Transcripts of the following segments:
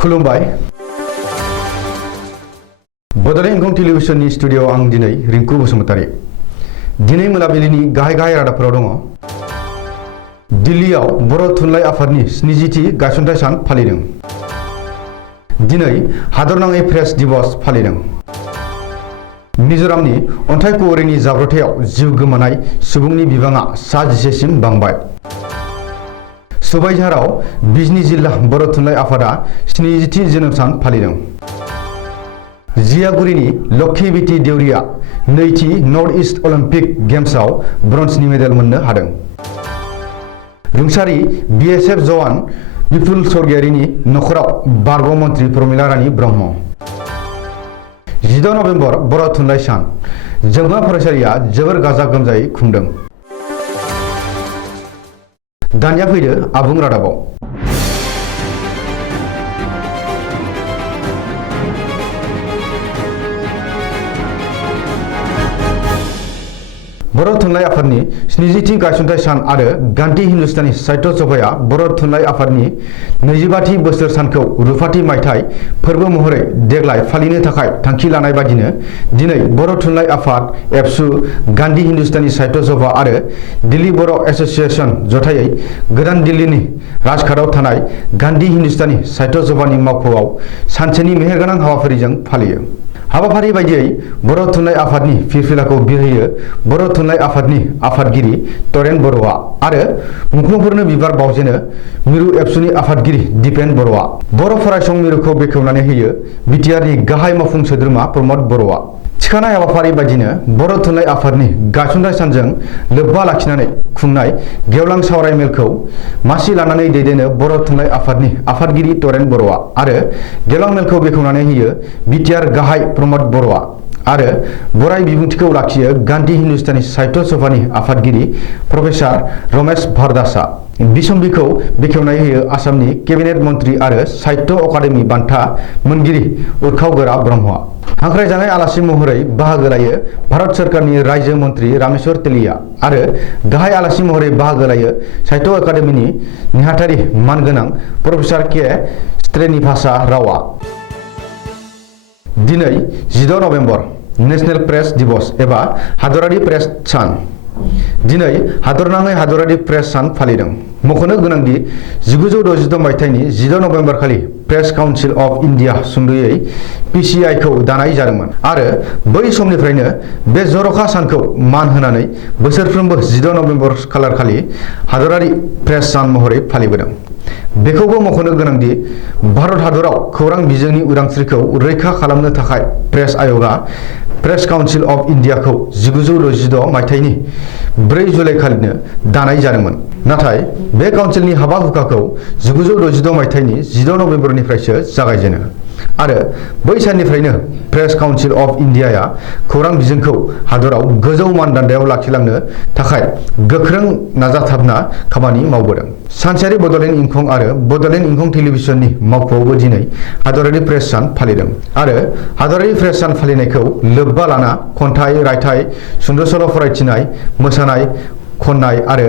खुलुमबाय बड'लेण्ड इंखं टेलिभिजननि स्टुडिअ आं दिनै रिंकु बसुमतारी दिनै मोनाबिलिनि गाहाय रादाबफोराव दङ दिल्लीआव बर' थुनलाइ आफादनि 70थि गायसनथाय सान फालिदों दिनै हादरनाङै प्रेस दिवस फालिदों मिजोरामनि अन्थाइ कुवरीनि जाब्रबथायाव जिउ गोमानाय सुबुंनि बिबाङा 11 सिम बांबाय सबाइझाराव बिजनी जिल्ला बर' थुनलाइ आफादा 70थि जोनोम सान फालिदों जियागुरिनि लक्ष्मी बिटि देउरिया नैथि नर्थ ईस्ट अलिम्पिक गेम्सआव ब्रन्जनि मेडेल मोननो हादों रुंसारि बीएसएफ जवान विपुल स्वर्गियारिनि नखराव बारग' मन्त्रि प्रमिला रानी ब्रह्म 14 नभेम्बर बर' थुनलाइ सान जोंमा फरायसालिया जोबोर गाजा गोमजायै खुंदों दानिया फैदो आबुं रादाबाव बर' थुनलाइ आफादनि 70थि गायसनथाय सान आरो गान्धी हिन्दुस्तानी साहित्य सभाया बर' थुनलाइ आफादनि 25थि बोसोर सानखौ रुफाथि मायथाइ फोरबो महरै देग्लाय फालिनो थाखाय थांखि लानाय बादिनो दिनै बर' थुनलाइ आफाद एबसु गान्धी हिन्दुस्तानी साहित्य सभा आरो दिल्ली बर' एसोसिएशन जथायै गोदान दिल्लीनि राजघाटआव थानाय गान्धी हिन्दुस्तानी साहित्य सभानि मावख'आव सानसेनि मेहेरगोनां हाबाफारिजों फालियो हाबाफारि बायदियै बर' थुनलाइ आफादनि फिरफिलाखौ बिरहोयो बर' थुनलाइ आफादनि आफादगिरि तरेन बर'आ आरो मुंख्लंफोरनो बिबार बावजेनो मिरु एबसुनि आफादगिरि दिपेन बर'आ बर' फरायसं मिरुखौ बेखेवनानै होयो बिटिआरनि गाहाय मावफुं सोद्रोमा प्रमद बर'आ थिखानाय हाबाफारि बायदिनो बर' थुनलाइ आफादनि गायसनथाय सानजों लोब्बा लाखिनानै खुंनाय गेवलां सावराय मेलखौ मासि लानानै दैदेनो बर' थुनलाइ आफादनि आफादगिरि तरेन बर'आ आरो गेवलां मेलखौ बेखेवनानै होयो बिटिआर गाहाय प्रमद बर'आ आरो बराय बिबुंथिखौ लाखियो गान्धी हिन्दुस्तानी साहित्य सभानि आफादगिरि प्रफेसर रमेश भारदासआ बिसम्बिखौ बेखेवनाय होयो आसामनि केबिनेट मन्त्रि आरो साहित्य अकादेमि बान्था मोनगिरि उर्खाव ब्रह्मआ हांख्रायजानाय आलासि महरै बाहागो लायो भारत सरकारनि रायजो मन्त्रि रामेश्वर तेलिया आरो गाहाय आलासि महरै बाहागो लायो साहित्य अकादेमिनि नेहाथारि मानगोनां प्रफेसर के श्रीनिवासा रावआ दिनै 14 नभेम्बर नेशनेल प्रेस दिवस एबा हादरारि प्रेस सान दिनै हादरनाङै हादरारि प्रेस सान फालिदों मख'नो गोनांदि 1966 मायथाइनि 14 नभेम्बर खालि प्रेस काउन्सिल अफ इन्डिया सुंद'यै PCI खौ दानाय जादोंमोन आरो बै समनिफ्रायनो बे जर'खा सानखौ मान होनानै बोसोरफ्रोमबो 14 नभेम्बर खालार खालि हादरारि प्रेस सान महरै फालिबोदों बेखौबो मख'नो गोनांदि भारत हादराव खौरां बिजोंनि उदांस्रिखौ रैखा खालामनो थाखाय प्रेस आय'गा प्रेस काउन्सिल अफ इन्डियाखौ 1966 मायथाइनि 4 जुलाइ खालिनो दानाय जादोंमोन नाथाय बे काउन्सिलनि हाबा हुखाखौ 1966 मायथाइनि 14 नभेम्बरनिफ्रायसो जागायजेनो आरो बै साननिफ्रायनो प्रेस काउन्सिल अफ इन्डियाया खौरां बिजोंखौ हादराव गोजौ मानदान्दायाव लाखिलांनो थाखाय गोख्रों नाजाथाबना खामानि मावबोदों सानसेयारि बड'लेण्ड इंखं आरो बड'लेण्ड इंखं टेलिभिजननि मावख'आवबो दिनै हादरारि प्रेस सान फालिदों आरो हादरारि प्रेस सान फालिनायखौ लोब्बा लाना खन्थाइ रायथाइ सुंद' सल' फरायथिनाय मोसानाय खन्नाय आरो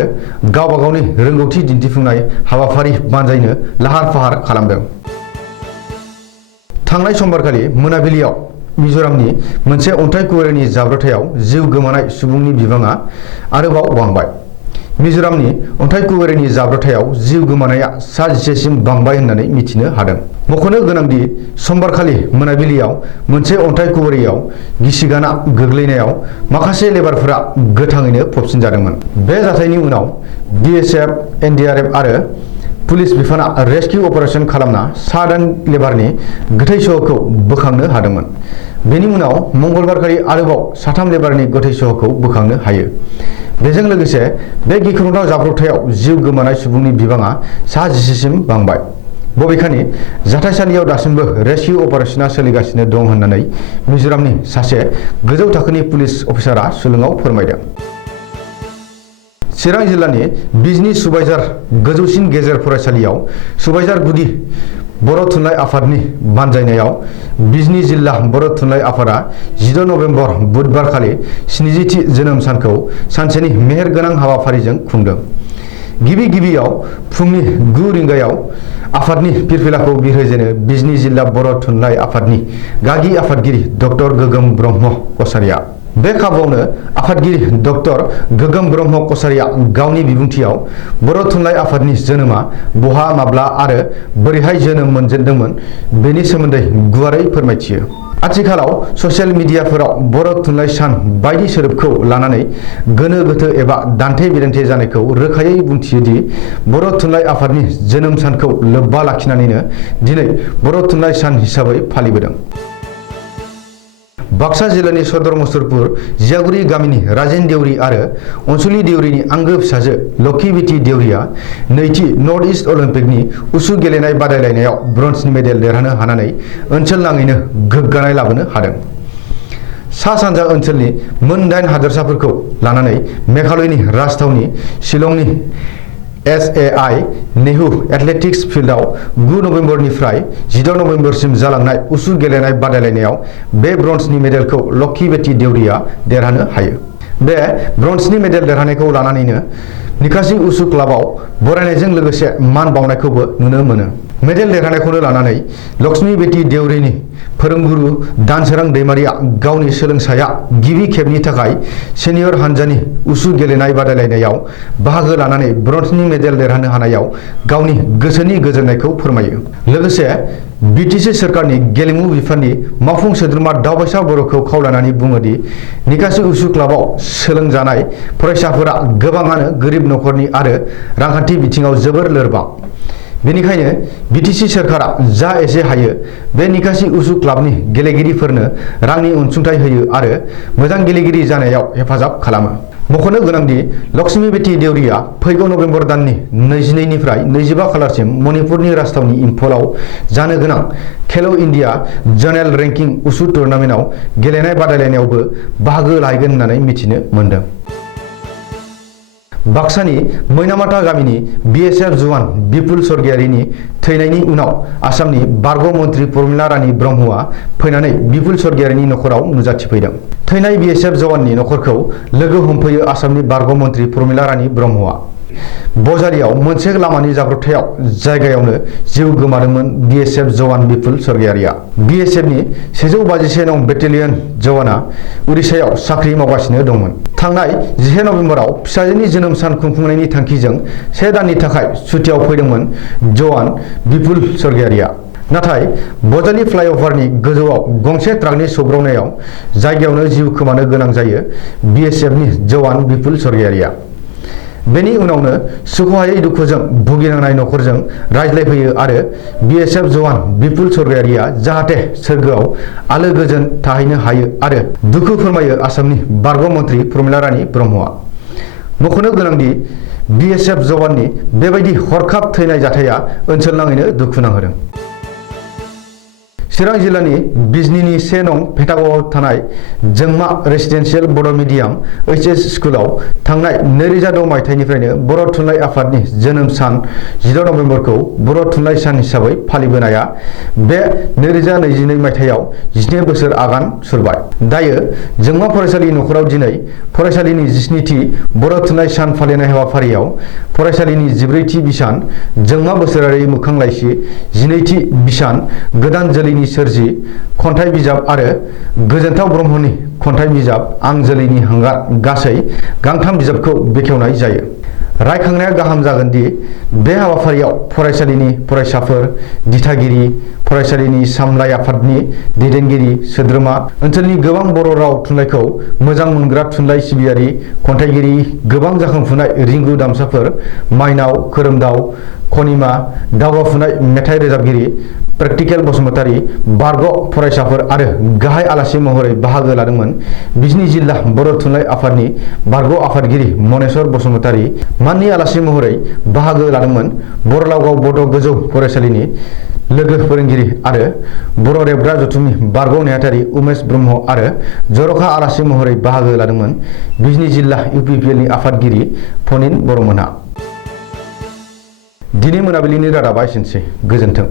गावबा गावनि रोंगौथि दिन्थिफुंनाय हाबाफारि बानजायनो लाहार फाहार खालामदों थांनाय समबारखालि मोनाबिलियाव मिजोरामनि मोनसे अन्थाइ कुवरीनि जाब्रबथायाव जिउ गोमानाय सुबुंनि बिबाङा आरोबाव बांबाय मिजोरामनि अन्थाइ कुवरीनि जाब्रबथायाव जिउ गोमानाया 11 सिम बांबाय होननानै मिथिनो हादों मख'नो गोनांदि समबारखालि मोनाबिलियाव मोनसे अन्थाइ कुवरीयाव गिसिगाना गोग्लैनायाव माखासे लेबारफोरा गोथाङैनो फबसिनजादोंमोन बे जाथायनि उनाव BSF NDRF आरो पुलिस बिफाना रेस्किउ अपारेशन खालामना सादान लेबारनि गोथै सह'खौ बोखांनो हादोंमोन बेनि उनाव मंगलबारखालि आरोबाव 3 लेबारनि गोथै सह'खौ बोखांनो हायो बेजों लोगोसे बे गिख्रंथाव जाब्रबथायाव जिउ गोमानाय सुबुंनि बिबाङा 11 सिम बांबाय बबेखानि जाथायसालियाव दासिमबो रेस्किउ अपारेशना सोलिगासिनो दं होननानै मिजोरामनि सासे गोजौ थाखोनि पुलिस अफिसारा सुलुङाव फोरमायदों चिरां जिल्लानि बिजनी सुबाइझार गोजौसिन गेजेर फरायसालियाव सुबाइझार गुदि बर' थुनलाइ आफादनि बानजायनायाव बिजनी जिल्ला बर' थुनलाइ आफादा 14 नभेम्बर बुधबार खालि 70थि जोनोम सानखौ सानसेनि मेहेरगोनां हाबाफारिजों खुंदों गिबियाव फुंनि 9 रिंगायाव आफादनि फिरफिलाखौ बिरहोजेनो बिजनी जिल्ला बर' थुनलाइ आफादनि गागि आफादगिरि डक्टर गोगोम ब्रह्म कछारिया। बे खाबुआवनो आफादगिरि डक्टर गोगोम ब्रह्म कछारिया गावनि बिबुंथियाव बर' थुनलाइ आफादनि जोनोमा बहा माब्ला आरो बोरैहाय जोनोम मोनजेनदोंमोन बेनि सोमोन्दै गुवारै फोरमायथियो। आथिखालाव ससियेल मिडियाफोराव बर' थुनलाइ सान बायदि सोदोबखौ लानानै गोनो गोथो एबा दान्थे बिदान्थे जानायखौ रोखायै बुंथियो दि बर' थुनलाइ आफादनि जोनोम सानखौ लोब्बा लाखिनानैनो दिनै बर' थुनलाइ सान हिसाबै फालिबोदों। बाक्सा जिल्लानि सदर मुसुरपुर जियागुरि गामिनि राजेन देउरि आरो अनसुलि देउरिनि आंगो फिसाजो लक्षी बेटी देउरिया नैथि नर्थ इस्ट अलिम्पिकनि उसु गेलेनाय बादायलायनायाव ब्रन्जनि मेडेल देरहानो हानानै ओनसोल नाङैनो गोग्गानाय लाबोनो हादों। सा सानजा ओनसोलनि मोन 8 हादोरसाफोरखौ लानानै मेघालयनि राजथावनि शिलंनि SAI नेहु एथलेटिक्स फिल्डआव 9 नभेम्बरनिफ्राय 14 नभेम्बरसिम जालांनाय उसु गेलेनाय बादायलायनायाव बे ब्रन्जनि मेडेलखौ लक्षी बेटी देउरिया देरहानो हायो। बे ब्रन्जनि मेडेल देरहानायखौ लानानैनो निकासी उसु क्लाबाव बरायनायजों लोगोसे मान बावनायखौबो नुनो मोनो। मेडेल देरहानायखौनो लानानै लक्ष्मी बेटी देउरिनि फोरोंगुरु दानसोरां दैमारिया गावनि सोलोंसाया गिबि खेबनि थाखाय सेनियर हानजानि उसु गेलेनाय बादायलायनायाव बाहागो लानानै ब्रन्जनि मेडेल देरहानो हानायाव गावनि गोसोनि गोजोननायखौ फोरमायो। लोगोसे BTC सोरखारनि गेलेमु बिफाननि मावफुं सोद्रोमा दावबायसा बर'खौ खावलायनानै बुङोदि निकासी उसु क्लाबाव सोलोंजानाय फरायसाफोरा गोबाङानो गोरिब नखरनि आरो रांखान्थि बिथिङाव जोबोर लोरबां। बेनिखायनो BTC सोरखारा जा एसे हायो बे निकासी उसु क्लाबनि गेलेगिरिफोरनो रांनि अनसुंथाइ होयो आरो मोजां गेलेगिरि जानायाव हेफाजाब खालामो। मख'नो गोनांदि लक्ष्मी बेटी देउरिया फैगौ नभेम्बर दाननि 22 निफ्राय 25 खालारसिम मणिपुरनि राजथावनि इम्फलाव जानो गोनां खेलो इन्डिया ज'नेल रेंकिं उसु टुर्नामेन्टआव गेलेनाय बादायलायनायावबो बाहागो लाहैगोन होननानै मिथिनो मोन्दों। बाक्सानि मैनामाथा गामिनि BSF जवान बिपुल स्वर्गियारिनि थैनायनि उनाव आसामनि बारग' मन्त्रि प्रमिला रानी ब्रह्मआ फैनानै बिपुल स्वर्गियारिनि नखराव नुजाथिफैदों। थैनाय BSF जवाननि नखरखौ लोगो हमफैयो आसामनि बारग' मन्त्रि प्रमिला रानी ब्रह्मआ। बजालियाव मोनसे लामानि जाब्रबथायाव जायगायावनो जिउ गोमादोंमोन BSF जवान बिपुल स्वर्गियारिया। BSFनि 151 नं बेटेलियन जवाना उड़िसायाव साख्रि मावगासिनो दंमोन। थांनाय 10 नभेम्बराव फिसाजोनि जोनोम सान खुंफुंनायनि थांखिजों 1 दाननि थाखाय सुटियाव फैदोंमोन जवान बिपुल स्वर्गियारिया। नाथाय बजालि फ्लाइअभारनि गोजौआव गंसे ट्राकनि सौग्रावनायाव जायगायावनो जिउ खोमानो गोनां जायो BSFनि जवान बिपुल स्वर्गियारिया। बेनि उनावनो सुख'हायै दुखुजों भुगिनांनाय नखरजों रायज्लायफैयो आरो BSF जवान बिपुल स्वर्गियारिया जाहाथे सोरगोआव आलो गोजोन थाहैनो हायो आरो दुखु फोरमायो आसामनि बारग' मन्त्रि प्रमिला रानी ब्रह्मआ। मख'नो गोनांदि BSF जवाननि बेबायदि हरखाब थैनाय जाथाया ओनसोल नाङैनो दुखु नांहोदों। चिरां जिल्लानि बिजनीनि 1 नं भेटागावआव थानाय जोंमा रेसिडेन्सियेल बर' मिडियाम HS स्कुलाव थांनाय 2006 मायथाइनिफ्रायनो बर' थुनलाइ आफादनि जोनोम सान 14 नभेम्बरखौ बर' थुनलाइ सान हिसाबै फालिबोनाया बे 2022 मायथाइयाव 12 बोसोर आगान सुरबाय। दायो जोंमा फरायसालि नखराव दिनै फरायसालिनि 17थि बर' थुनलाइ सान फालिनाय हाबाफारियाव फरायसालिनि 14थि बिसान जोंमा बोसोरारि मोखां लाइसि 12थि बिसान गोदान जोलैनि सोरजि खन्थाइ बिजाब आरो गोजोनथाव ब्रह्मनि खन्थाइ बिजाब आं जोलैनि हांगार गासै गांथाम बिजाबखौ बेखेवनाय जायो। रायखांनाया गाहाम जागोन दि बे हाबाफारियाव फरायसालिनि फरायसाफोर, दिथागिरि, फरायसालिनि सामलाय आफादनि दैदेनगिरि, सोद्रोमा, ओनसोलनि गोबां बर' राव थुनलाइखौ मोजां मोनग्रा थुनलाइ सिबियारि, खन्थाइगिरि, गोबां जाखांफुनाय रिंगु दामसाफोर, माइनाव, खोरोमदाव, खनिमा, दावगाफुनाय मेथाइ रोजाबगिरि, प्रेक्टिकेल बसुमतारी, बारग' फरायसाफोर आरो गाहाय आलासि महरै बाहागो लादोंमोन बिजनी जिल्ला बर' थुनलाइ आफादनि बारग' आफादगिरि मनेस्वर बसुमतारी। माननि आलासि महरै बाहागो लादोंमोन बरलावगाव बड' गोजौ फरायसालिनि लोगो फोरोंगिरि आरो बर' रेबग्रा जथुमनि बारग' नेहाथारि उमेश ब्रह्म आरो जर'खा आलासि महरै बाहागो लादोंमोन बिजनी जिल्ला UPPLनि आफादगिरि फनिन बर'मोनहा। दिनै मोनाबिलिनि रादाबा एसेनोसै। गोजोन्थों।